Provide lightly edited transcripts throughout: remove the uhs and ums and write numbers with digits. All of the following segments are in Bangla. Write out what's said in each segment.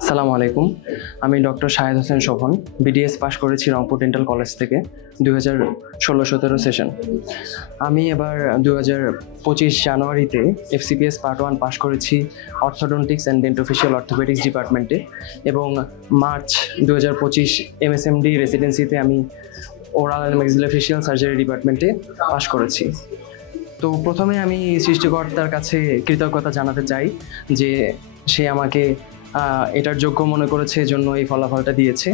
আসসালামু আলাইকুম, আমি ডক্টর শাহেদ হোসেন শোভন, বিডিএস পাশ করেছি রংপুর ডেন্টাল কলেজ থেকে 2016-17 সেশন। আমি এবার 2025 জানুয়ারিতে FCPS পার্ট 1 পাশ করেছি অর্থোডন্টিক্স অ্যান্ড ডেন্টোফেশিয়াল অর্থোপেডিক্স ডিপার্টমেন্টে, এবং মার্চ 2025 MSMD রেসিডেন্সিতে আমি ওরাল অ্যান্ড ম্যাক্সিলোফেশিয়াল সার্জারি ডিপার্টমেন্টে পাশ করেছি। তো প্রথমে আমি সৃষ্টিকর্তার কাছে কৃতজ্ঞতা জানাতে চাই যে সে আমাকে এটার যোগ্য মনে করেছে, এজন্য এই ফলাফলটা দিয়েছে।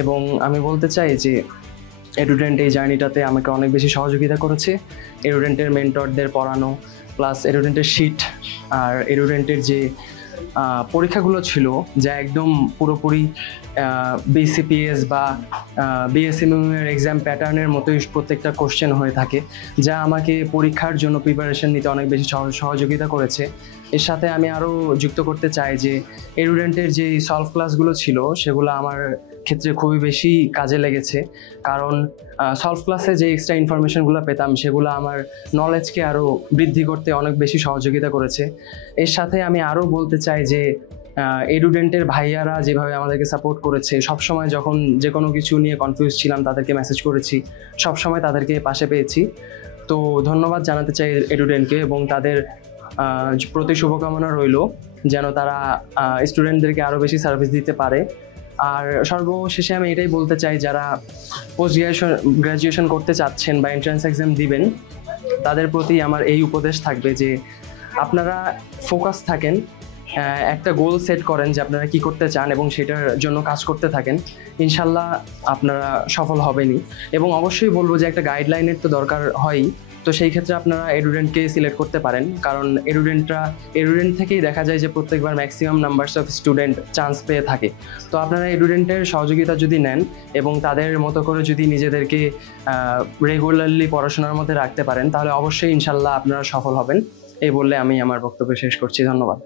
এবং আমি বলতে চাই যে এডুডেন্ট এই জার্নিটাতে আমাকে অনেক বেশি সহযোগিতা করেছে। এডুডেন্টের মেন্টরদের পড়ানো, প্লাস এডুডেন্টের শিট, আর এডুডেন্টের যে পরীক্ষাগুলো ছিল যা একদম পুরোপুরি BCPS বা BSMU এর এক্সাম প্যাটার্নের মতোই প্রত্যেকটা কোশ্চেন হয়ে থাকে, যা আমাকে পরীক্ষার জন্য প্রিপারেশন নিতে অনেক বেশি সহযোগিতা করেছে। এর সাথে আমি আরও যুক্ত করতে চাই যে এডুডেন্টের যে সলভ ক্লাসগুলো ছিল সেগুলো আমার ক্ষেত্রে খুবই বেশি কাজে লেগেছে, কারণ সলভ ক্লাসে যে এক্সট্রা ইনফরমেশনগুলো পেতাম সেগুলো আমার নলেজকে আরও বৃদ্ধি করতে অনেক বেশি সহযোগিতা করেছে। এর সাথে আমি আরও বলতে চাই যে এডুডেন্টের ভাইয়ারা যেভাবে আমাদেরকে সাপোর্ট করেছে, সবসময় যখন যে কোনো কিছু নিয়ে কনফিউজ ছিলাম তাদেরকে মেসেজ করেছি, সবসময় তাদেরকে পাশে পেয়েছি। তো ধন্যবাদ জানাতে চাই এডুডেন্টকে, এবং তাদের প্রতি শুভকামনা রইল যেন তারা স্টুডেন্টদেরকে আরও বেশি সার্ভিস দিতে পারে। আর সর্বশেষে আমি এটাই বলতে চাই, যারা পোস্ট গ্র্যাজুয়েশন করতে চাচ্ছেন বা এন্ট্রান্স এক্সাম দিবেন, তাদের প্রতি আমার এই উপদেশ থাকবে যে আপনারা ফোকাস থাকেন, একটা গোল সেট করেন যে আপনারা কি করতে চান এবং সেটার জন্য কাজ করতে থাকেন, ইনশাল্লাহ আপনারা সফল হবেনই। এবং অবশ্যই বলবো যে একটা গাইডলাইনের তো দরকার হয়ই, তো সেই ক্ষেত্রে আপনারা এডুডেন্টকে সিলেক্ট করতে পারেন, কারণ এডুডেন্ট থেকেই দেখা যায় যে প্রত্যেকবার maximum numbers of student chance পেয়ে থাকে। তো আপনারা এডুডেন্টের সহযোগিতা যদি নেন এবং তাদের মতো করে যদি নিজেদেরকে রেগুলারলি পড়াশোনার মধ্যে রাখতে পারেন, তাহলে অবশ্যই ইনশাল্লাহ আপনারা সফল হবেন। এই বললে আমি আমার বক্তব্য শেষ করছি। ধন্যবাদ।